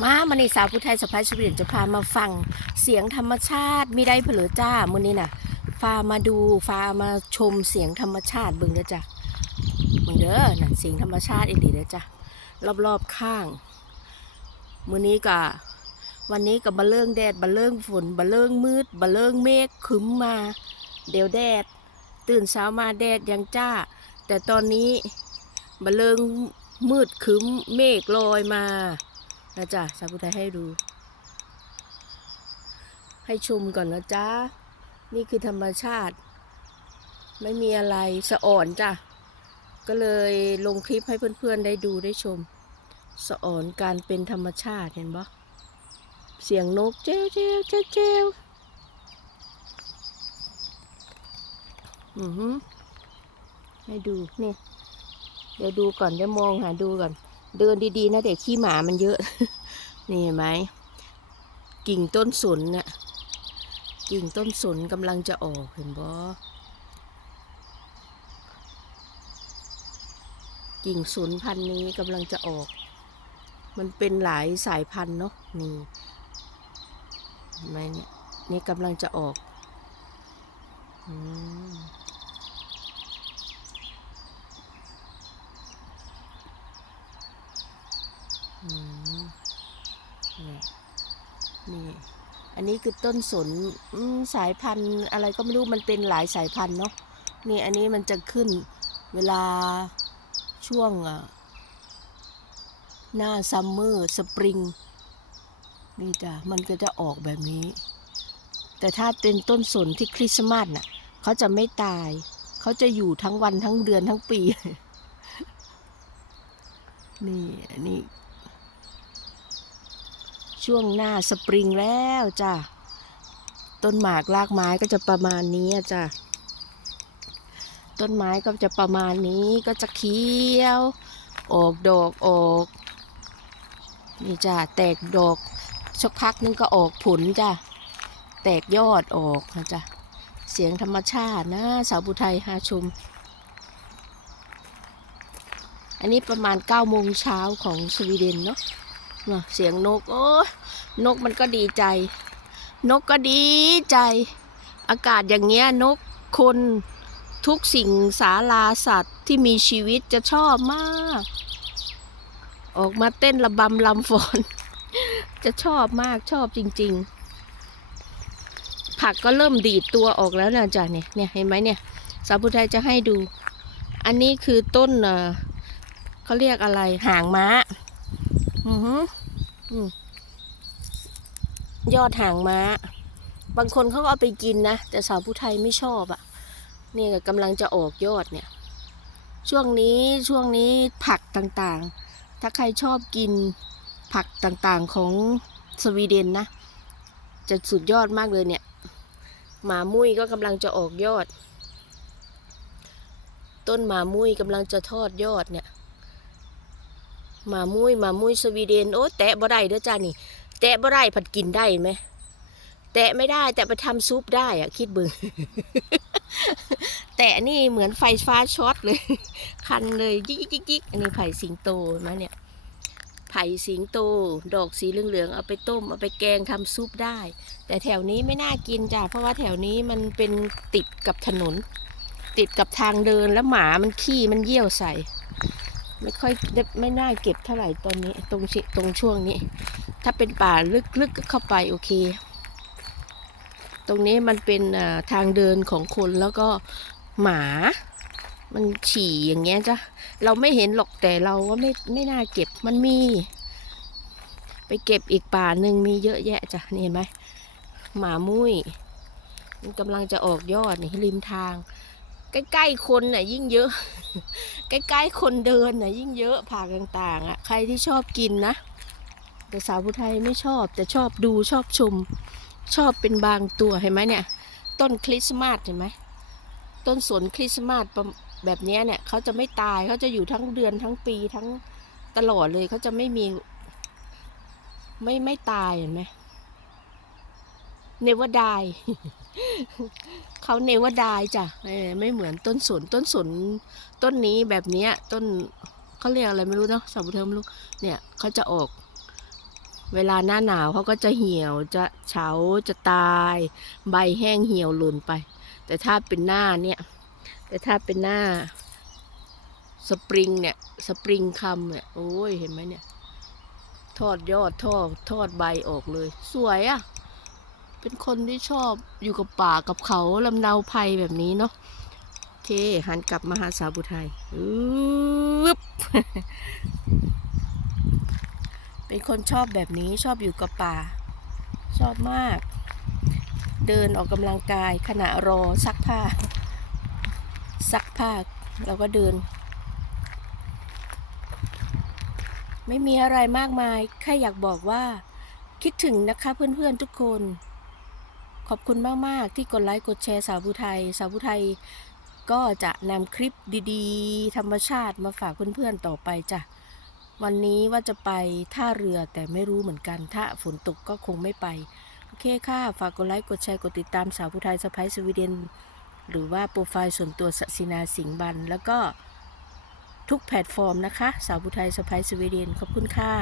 มามันนี่สาวผู้ไทยสะพายสวีเดนจะพามาฟังเสียงธรรมชาติมีได้เผลอจ้ามื้อนี้น่ะพามาดูพามาชมเสียงธรรมชาติเบิ่งเด้อจ้ะเบิ่งเด้อน่ะเสียงธรรมชาติอีหลีเด้อจ้ะรอบๆข้างมื้อนี้ก็วันนี้ก็บะเลิงแดดบะเลิงฝนบะเลิงมืดบะเลิงเมฆคึ้มมา เดี๋ยวแดด ตื่นเช้ามาแดดยังจ้า แต่ตอนนี้บะเลิงมืดคึ้มเมฆลอยมา นะจ๊ะสาวผู้ไทยให้ดู ให้ชมก่อนนะจ๊ะ นี่คือธรรมชาติ ไม่มีอะไรสะอ่อนจ้ะ ก็เลยลงคลิปให้เพื่อนๆได้ดูได้ชม สะอ่อนการเป็นธรรมชาติเห็นปะเสียงนกเจ้วเจ้วเจ้วเจ้วอือหือให้ดูนี่ เดี๋ยวดูก่อนเดี๋ยวมองหาดูก่อน เดินดีๆนะเด็กขี้หมามันเยอะ นี่เห็นไหมกิ่งต้นสนน่ะกิ่งต้นสนกำลังจะออกเห็นบ่กิ่งสนพันธุ์นี้กำลังจะออก มันเป็นหลายสายพันธุ์เนาะนี่เห็นไหมเนี่ยนี่กำลังจะออกอืม อืมนี่นี่ อันนี้คือต้นสนสายพันธุ์อะไรก็ไม่รู้มันเป็นหลายสายพันธุ์เนาะนี่อันนี้มันจะขึ้นเวลาช่วงหน้าซัมเมอร์สปริงนี่จ้ะมันก็จะออกแบบนี้ แต่ถ้าเป็นต้นสนที่คริสต์มาสน่ะเขาจะไม่ตาย เขาจะอยู่ทั้งวันทั้งเดือนทั้งปี นี่อันนี้ ช่วงหน้าสปริงแล้วจ้ะ ต้นหมากรากไม้ก็จะประมาณนี้จ้ะ ต้นไม้ก็จะประมาณนี้ก็จะเขียวออกดอกออกนี่จ้ะแตกดอกสักพักนึงก็ออกผลจ้ะ แตกยอดออกนะจ้ะ เสียงธรรมชาตินะสาวบุไทยหาชมอันนี้ประมาณ9โมงเช้าของสวีเดนเนาะ เสียงนก โอ้ยนกมันก็ดีใจ นกก็ดีใจ อากาศอย่างเงี้ยนกคนทุกสิ่งสาราสัตว์ที่มีชีวิตจะชอบมาก ออกมาเต้นระบำลำฟอนจะชอบมากชอบจริง ๆ ผักก็เริ่มดีดตัวออกแล้วนะจ๊ะเนี่ยเนี่ยเห็นไหมเนี่ย สาวพุทธไทยจะให้ดู อันนี้คือต้นเขาเรียกอะไรหางม้า อือหืออืมยอดหางม้า บางคนเขาก็เอาไปกินนะ แต่สาวผู้ไทยไม่ชอบอะ่ะนี่กำลังจะออกยอดเนี่ย ช่วงนี้ช่วงนี้ผักต่างๆ ถ้าใครชอบกินผักต่างๆของสวีเดนนะ จะสุดยอดมากเลยเนี่ยหมามุ้ยก็กำลังจะออกยอด ต้นหมามุ้ยกำลังจะทอดยอดเนี่ย มามุ้ยหมามุ้ยสวีเดนโอ้แตะบ่ได้เด้อจ้านี่ แตะบ่ได้ผัดกินได้ไหมแตะไม่ได้แต่ไปทำซุปได้อะคิดเบึงแตะนี่เหมือนไฟฟ้าช็อตเลย คันเลยยิกยิกยิกอันนี้ไผ่สิงโตเห็นไหมเนี่ยไผ่สิงโต ดอกสีเหลืองๆเอาไปต้ม เอาไปแกงทำซุปได้ แต่แถวนี้ไม่น่ากินจ้ะเพราะว่าแถวนี้มันเป็นติดกับถนน ติดกับทางเดินแล้วหมามันขี้มันเยี่ยวใส่ ไม่ค่อยไม่น่าเก็บเท่าไหร่ตอนนี้ตรงชิตรงช่วงนี้ ถ้าเป็นป่าลึกๆก็เข้าไปโอเค ตรงนี้มันเป็นทางเดินของคนแล้วก็หมา มันฉี่อย่างเงี้ยจ้ะเราไม่เห็นหรอกแต่เราก็ไม่ไม่น่าเก็บมันมี ไปเก็บอีกป่าหนึ่งมีเยอะแยะจ้ะนี่เห็นไหมหมามุ้ยมันกำลังจะออกยอดนี่ริมทาง ใกล้ๆคนน่ะยิ่งเยอะ ใกล้ๆคนเดินน่ะยิ่งเยอะผักต่างๆอะใครที่ชอบกินนะ แต่สาวผู้ไทยไม่ชอบ แต่ชอบดูชอบชม ชอบเป็นบางตัวเห็นไหมเนี่ย ต้นคริสต์มาสเห็นไหมต้นสนคริสต์มาสแบบนี้เนี่ยเขาจะไม่ตายเขาจะอยู่ทั้งเดือนทั้งปีทั้งตลอดเลยเขาจะไม่มี ไม่ไม่ตายเห็นไหมเนวดาย เขาเนวดายจ้ะเออไม่เหมือนต้นสนต้นสนต้นนี้แบบเนี้ย ต้นเขาเรียกอะไรไม่รู้เนาะสาวบุญเทอมไม่รู้เนี่ยเขาจะออก เวลาหน้าหนาวเขาก็จะเหี่ยวจะเฉาจะตาย ใบแห้งเหี่ยวหล่นไป แต่ถ้าเป็นหน้าเนี่ย แต่ถ้าเป็นหน้าสปริงเนี่ยสปริงคำเนี่ยโอ้ยเห็นไหมเนี่ย ทอดยอดทอดทอดใบออกเลย สวยอะ่ะ เป็นคนที่ชอบอยู่กับป่ากับเขาลำเนาภัยแบบนี้เนาะโอเค หันกลับมาหาสาวบุไทยอึ๊บเป็นคนชอบแบบนี้ชอบอยู่กับป่า ชอบมาก เดินออกกำลังกายขณะรอซักผ้า ซักผ้าเราก็เดิน ไม่มีอะไรมากมายแค่อยากบอกว่าคิดถึงนะคะเพื่อนๆทุกคน อบคุณมาก ๆ ที่กดไลค์กดแชร์สาวผู้ไทย สาวผู้ไทยก็จะนำคลิปดีๆ ธรรมชาติมาฝากเพื่อนๆต่อไปจ้ะ วันนี้ว่าจะไปท่าเรือแต่ไม่รู้เหมือนกัน ถ้าฝนตกก็คงไม่ไป โอเคค่ะ ฝากกดไลค์กดแชร์กดติดตามสาวผู้ไทยสไปซ์สวีเดนหรือว่าโปรไฟล์ส่วนตัวศศินาสิงห์บัน แล้วก็ทุกแพลตฟอร์มนะคะ สาวผู้ไทยสไปซ์สวีเดนขอบคุณค่ะ